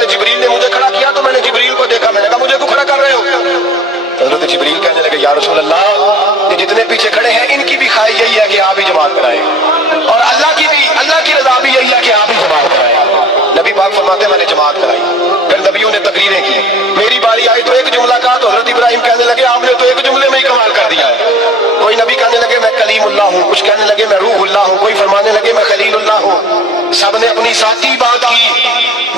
حضرت جبریل نے مجھے کھڑا کیا تو میں نے جبریل کو دیکھا، میں نے کہا مجھے کیوں کھڑا کر رہے ہو؟ حضرت جبریل کہنے لگے یا رسول اللہ یہ جتنے پیچھے کھڑے ہیں ان کی بھی خواہش یہی ہے کہ آپ ہی جماعت کرائیں، اور اللہ کی رضا بھی یہی ہے کہ آپ ہی جماعت کرائیں۔ نبی پاک فرماتے ہیں میں نے جماعت کرائی، پھر نبیوں نے تقریریں کی، میری باری آئی تو ایک جملہ کہا تو حضرت ابراہیم کہنے لگے آپ نے تو ایک جملے میں ہی کمال کر دیا ہے۔ کوئی نبی کہنے لگے میں کلیم اللہ ہوں، کچھ کہنے لگے میں روح اللہ ہوں، کوئی فرمانے لگے میں خلیل اللہ ہوں، سب نے اپنی ذاتی بات کی۔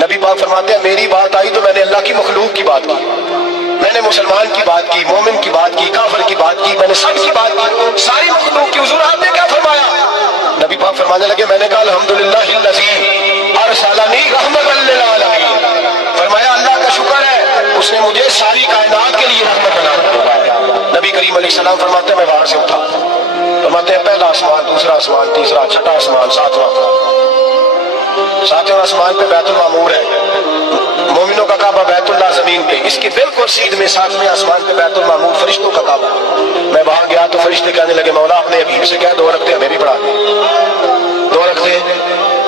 نبی پاک فرماتے ہیں میری بات آئی تو میں نے اللہ کی مخلوق کی بات کی، میں نے مسلمان کی بات کی، مومن کی بات کی، کافر کی بات کی، میں نے سب کی بات کی، ساری مخلوق کی۔ حضور آپ نے کیا فرمایا؟ نبی پاک فرمانے لگے میں نے کہا الحمدللہ الذی ارسلنی رحمۃ للعالمین، فرمایا اللہ کا شکر ہے اس نے مجھے ساری کائنات کے لیے رحمت بنا دیا۔ نبی کریم علیہ السلام فرماتے ہیں میں وہاں سے اٹھا، فرماتے ہیں پہلا آسمان، دوسرا آسمان، تیسرا، چھٹا آسمان، ساتواں آسمان پہ بیت المعمور ہے، مومنوں کا کعبہ بیت اللہ زمین پہ، اس کے بالکل سیدھ میں ساتویں آسمان پہ بیت المعمور فرشتوں کا کعبہ۔ میں وہاں گیا تو فرشتے کہنے لگے مولا اپنے حبیب سے کہہ 2 رکعتیں ہمیں بھی پڑھا دیں، 2 رکعتیں۔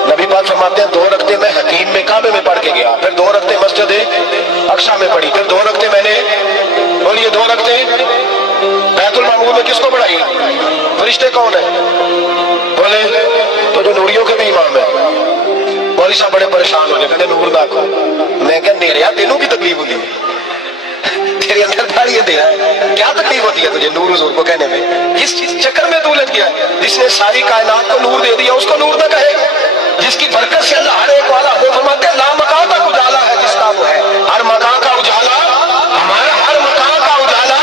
نبی پاک فرماتے ہیں 2 رکعتیں میں حتیم میں کعبے میں پڑھ کے گیا، پھر 2 رکعتیں مسجد اقصیٰ میں پڑھی، پھر 2 رکعتیں میں نے بولیے 2 رکعتیں بیت المعمور میں کس کو پڑھائی؟ فرشتے کون ہیں؟ بولے تو جو نوریوں کے بھی امام ہیں۔ مولوی صاحب بڑے پریشان ہو گئے، کہتے نور نہ کھو۔ میں کہا نیریا تینوں کی تکلیف ہوتی ہے، تیرے اندر داڑھی دے رہا ہے، کیا تکلیف ہوتی ہے تجھے نور حضور کو کہنے میں؟ جس چکر میں تو الجھ گیا ہے، جس نے ساری کائنات کو نور دے دیا اس کو نور نہ کہے، جس کی برکت سے اللہ ہر ایک والا وہ فرماتے ہیں لا مکان کا اجالا ہے جس کا وہ ہے، ہر مکان کا اجالا ہمارا، ہر مکان کا اجالا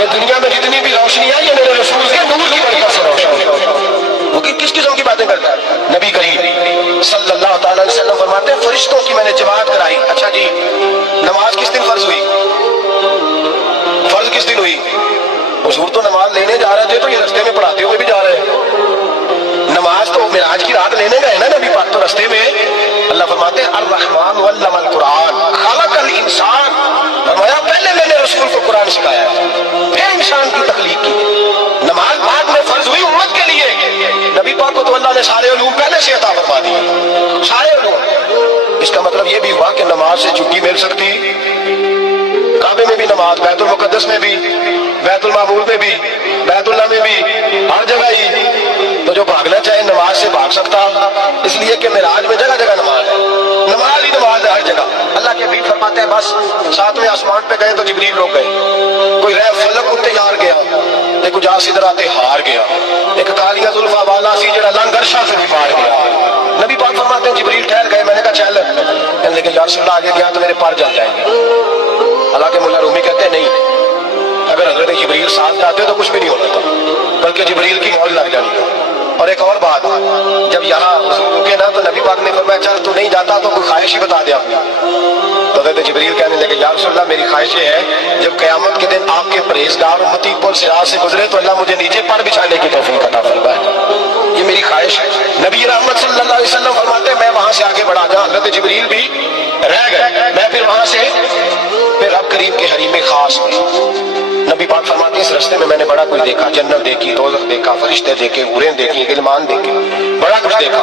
یہ دنیا میں جتنی بھی روشنی ہے یہ میرے رسول کے نور کی برکت سے روشنی ہے۔ وہ کس قسم کی باتیں کرتا ہے؟ نبی کریم صلی اللہ تعالی علیہ وسلم فرماتے ہیں فرشتوں کی میں نے جماعت کرائی۔ اچھا جی نماز کس دن فرض ہوئی؟ فرض کس دن ہوئی؟ حضور تو نماز لینے جا رہے تھے تو یہ رستے میں پڑھاتے ہوئے بھی جا رہے ہیں، نماز تو معراج کی رات لینے گئے نا نبی پاک، تو رستے میں اللہ فرماتے ہیں الرحمن علم القرآن خلق الانسان، فرمایا پہلے میں نے رسول کو قرآن سکھایا ہے پھر انسان کی تخلیق کی۔ نماز بعد میں فرض ہوئی امت کے لیے، نبی پاک کو تو اللہ نے سارے علوم پہلے سے عطا فرما دیے، سارے علوم۔ اس کا مطلب یہ بھی ہوا کہ نماز سے چھٹی مل سکتی، کعبے میں بھی نماز، بیت المقدس میں بھی، بیت المعمور میں بھی، بیت اللہ میں بھی، ہر جگہ ہی۔ تو جو بھاگنا چاہے نماز سے بھاگ سکتا، اس لیے کہ معراج میں جگہ جگہ نماز ہے، نماز ہی نماز ہے ہر جگہ۔ اللہ کے حبیب فرماتے ہیں بس 7ویں آسمان پہ گئے تو جبریل رک گئے، کوئی رہ فلک اتے یار گیا، ایک جا سدراتے ہار گیا، ایک کالیاں زلفا والا سی جڑا لنگر شاہ سے بھی پار گیا۔ نبی پاک فرماتے ہیں جبریل ٹھہر گئے، میں نے کہا چل، کہنے لگے یا رسول اللہ آگے گیا تو میرے پار جل جائیں گے۔ حالانکہ مولا رومی کہتے ہیں نہیں، اگر حضرت جبریل ساتھ جاتے تو کچھ بھی نہیں ہونا تھا، بلکہ جبریل کی موج لگ جانی تھی۔ اور ایک اور بات، جب یہاں رکے نا تو نبی پاک نے فرمایا چل تو نہیں جاتا تو کوئی خواہش ہی بتا دے اپنی۔ تو حضرت جبریل کہنے لگے یا رسول اللہ میری خواہش یہ ہے جب قیامت کے دن آپ کے پرہیزگار امتی پل صراط سے گزرے تو اللہ مجھے نیچے پر بچھانے کی توفیق عطا فرمائے، یہ میری خواہش ہے۔ نبی رحمت صلی اللہ علیہ وسلم فرماتے ہیں میں وہاں سے آگے بڑھا گیا، حضرت جبریل بھی رہ گئے، میں پھر وہاں سے پھر رب کریم کے حریم خاص میں۔ نبی پاک فرماتے ہیں اس رستے میں نے بڑا کچھ دیکھا، جنت دیکھی، دوزخ دیکھا، فرشتے دیکھے، حوریں دیکھی، غلمان دیکھے، بڑا کچھ دیکھا۔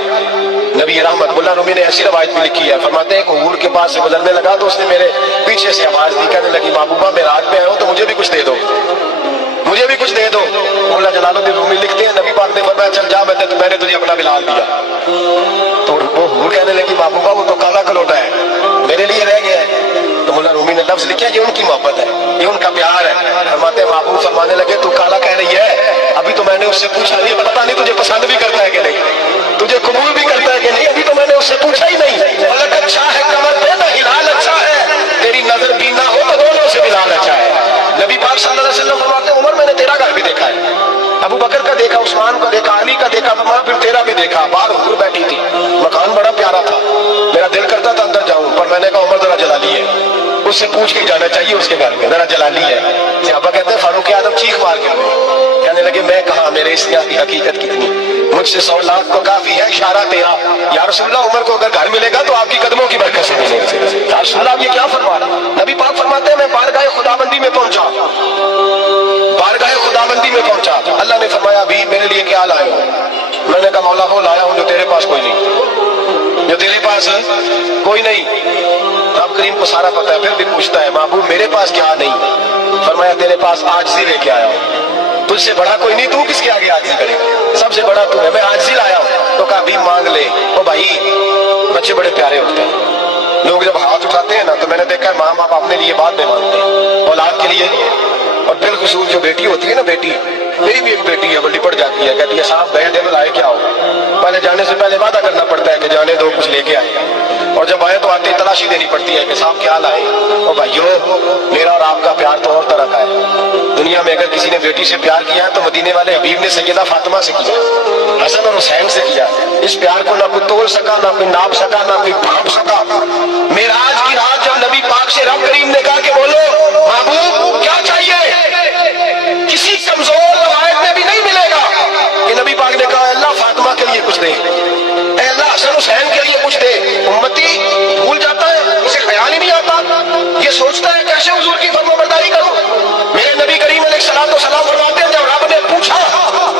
نبی رحمت مولا رومی نے ایسی روایت بھی لکھی ہے، فرماتے ہیں ایک حور کے پاس سے گزرنے لگا تو اس نے میرے پیچھے سے آواز دی، کہنے لگی محبوبہ میں رات پہ آیا ہوں تو مجھے بھی کچھ دے دو، مجھے بھی کچھ دے دو۔ مولا جلال الدین رومی لکھتے ہیں نبی پاک نے فرمایا چل جا میں نے تجھے اپنا بلال دیا۔ تو وہ حور کہنے لگی محبوبہ وہ تو کالا کلوٹا ہے میرے لیے رہ گیا ہے۔ تو مولا رومی نے لفظ لکھا یہ ان کی محبت ہے، یہ ان کا پیار ہے۔ فرماتے ہیں محبوب فرمانے لگے تو کالا کہہ رہی ہے، ابھی تو میں نے اس سے پوچھا نہیں، پتا نہیں تجھے پسند بھی کرتا ہے کہ نہیں، تجھے قبول بھی کرتا ہے کہ نہیں، ابھی تو میں نے اس سے پوچھا ہی نہیں۔ فلک اچھا ہے کمر پہ نہ ہلال اچھا ہے، تیری نظر بینا ہو تو دونوں سے بلال اچھا ہے۔ نبی پاک صلی اللہ علیہ وسلم فرماتے ہیں عمر میں نے تیرا گھر بھی دیکھا ہے، ابو بکر کا دیکھا، عثمان کا دیکھا، علی کا دیکھا، پھر تیرا بھی دیکھا۔ باہر حضور بیٹھی تھی، مکان بڑا پیارا تھا، میرا دل کرتا تھا اندر جاؤں پر میں نے کہا عمر ذرا جلالی ہے، اس سے پوچھ کے جانا چاہیے اس کے گھر میں، ذرا جلالی ہے۔ صحابہ کہتے ہیں فاروق اعظم چیخ مار کے کہنے لگے میں کہاں، میرے اس کی حقیقت کتنی، مجھ سے 100 لاکھ کو کافی ہے اشارہ تیرا۔ یا رسول اللہ عمر کو اگر گھر ملے گا تو آپ کی قدموں کی برکت سے ملے گا۔ یا رسول اللہ آپ یہ کیا فرما رہے؟ نبی پاک فرماتے ہیں میں بارگاہ خداوندی میں پہنچا، بارگاہ خداوندی میں پہنچا، اللہ نے فرمایا ابھی میرے لیے کیا لائے ہو؟ میں نے کہا مولا وہ لایا ہوں جو تیرے پاس کوئی نہیں، جو تیرے پاس کوئی نہیں۔ کریم کو سارا پتا ہے، پھر بھی پوچھتا ہے محبوب میرے پاس کیا نہیں؟ فرمایا تیرے پاس عاجزی لے کے آیا ہوں، تجھ سے بڑا کوئی نہیں، تو کس کے آگے عاجزی کرے گا؟ سب سے بڑا تو ہے، میں عاجزی لایا ہوں۔ تو کہا بھی مانگ لے۔ او بھائی بچے بڑے پیارے ہوتے ہیں، لوگ جب ہاتھ اٹھاتے ہیں نا تو میں نے دیکھا ہے ماں باپ اپنے لیے بعد میں مانگتے ہیں، اولاد کے لیے۔ اور بالخصوص جو بیٹی ہوتی ہے نا، بیٹی میری بھی ایک بیٹی ہے، وہ لپٹ جاتی ہے، کہتی ہے صاحب گئے دن لائے کیا ہو؟ پہلے جانے سے پہلے وعدہ کرنا پڑتا ہے کہ جانے دو کچھ لے کے آئے، اور جب آئے تو آتے تلاشی دینی پڑتی ہے کہ صاحب کیا لائے۔ اور بھائیو میرا اور آپ کا پیار تو اور طرح کا ہے۔ دنیا میں اگر کسی نے بیٹی سے پیار کیا ہے تو مدینے والے حبیب نے سیدہ فاطمہ سے کیا، حسن اور حسین سے کیا۔ اس پیار کو نہ کوئی تول سکا، نہ کوئی ناپ سکا، نہ کوئی بھاپ سکا۔ معراج کی رات جب نبی پاک سے رب کریم نے کہا کہ بولو محبوب کیا چاہیے، کسی کمزور روایت میں بھی نہیں ملے گا کہ نبی پاک نے کہا اے اللہ فاطمہ کے لیے کچھ دے، اے اللہ حسن حسین کے لیے کچھ دے۔ امتی بھول جاتا ہے، اسے خیال ہی نہیں آتا، یہ سوچتا ہے کیسے حضور کی فرمانبرداری کروں۔ میرے نبی کریم علیہ السلام فرماتے ہیں جب رب نے پوچھا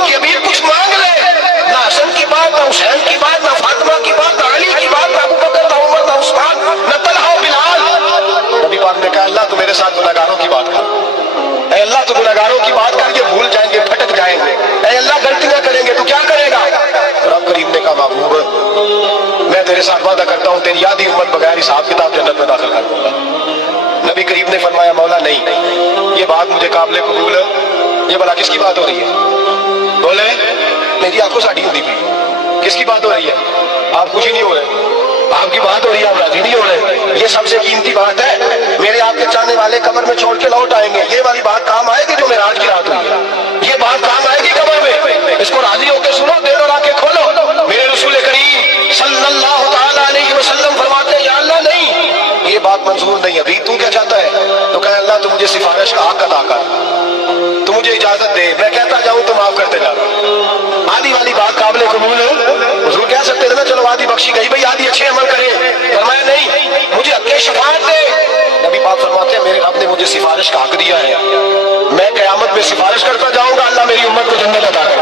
کہ ابھی کچھ مانگ لے، نہ حسن کی بات، نہ حسین کی بات، نہ فاطمہ کی بات، نہ علی کی بات، نہ ابوبکر، نہ عمر، نہ عثمان، نہ طلحہ و بلال۔ نبی پاک نے کہا اللہ تو میرے ساتھ گنہگاروں کی بات کر، اے اللہ تو گنہگاروں کی بات کر کے بھول جائیں گے، پھٹک جائیں گے، اے اللہ غلطیاں کریں گے تو کیا کرے گا؟ رب کریم نے کہا محبوب میں تیرے ساتھ وعدہ کرتا ہوں تیری آدھی امت بغیر حساب کتاب جنت میں داخل کر دوں گا۔ نبی کریم نے فرمایا مولا نہیں، یہ بات مجھے قابل قبول ہے، یہ بھلا کس کی بات ہو رہی ہے؟ بولے میری آنکھوں ساڑی ہوتی بھی، کس کی بات ہو رہی ہے؟ آپ خوشی نہیں ہو رہے، آپ کی بات ہو رہی ہے، آپ راضی نہیں ہو رہے، یہ سب سے قیمتی بات ہے۔ میرے آپ کے چاہنے والے قبر میں چھوڑ کے لوٹ آئیں گے، یہ والی بات کام آئے گی جو معراج کی رات ہوئی ہے، یہ بات کام آئے گی قبر میں، اس کو راضی ہو کے سنو، دل اور آنکھیں کھولو۔ میرے رسول کریم صلی اللہ تعالیٰ علیہ وسلم فرماتے ہیں یا اللہ نہیں، یہ بات منظور نہیں ہے، ابھی تو کیا چاہتا ہے؟ تو کہا اللہ تو مجھے سفارش کا حق ادا کر، تو مجھے اجازت دے، میں کہتا جاؤں تو معاف کرتے جا رہا۔ آدھی والی بات قابل قبول ہے، حضور کہہ سکتے تھے نا چلو آدھی بخشی گئی بھائی، آدھی اچھے عمل کرے، فرمایا نہیں مجھے حق شفاعت دے۔ نبی پاک فرماتے ہیں میرے رب نے مجھے سفارش کا حق دیا ہے، میں قیامت میں سفارش کرتا جاؤں گا، اللہ میری امت کو جنت عطا کرے۔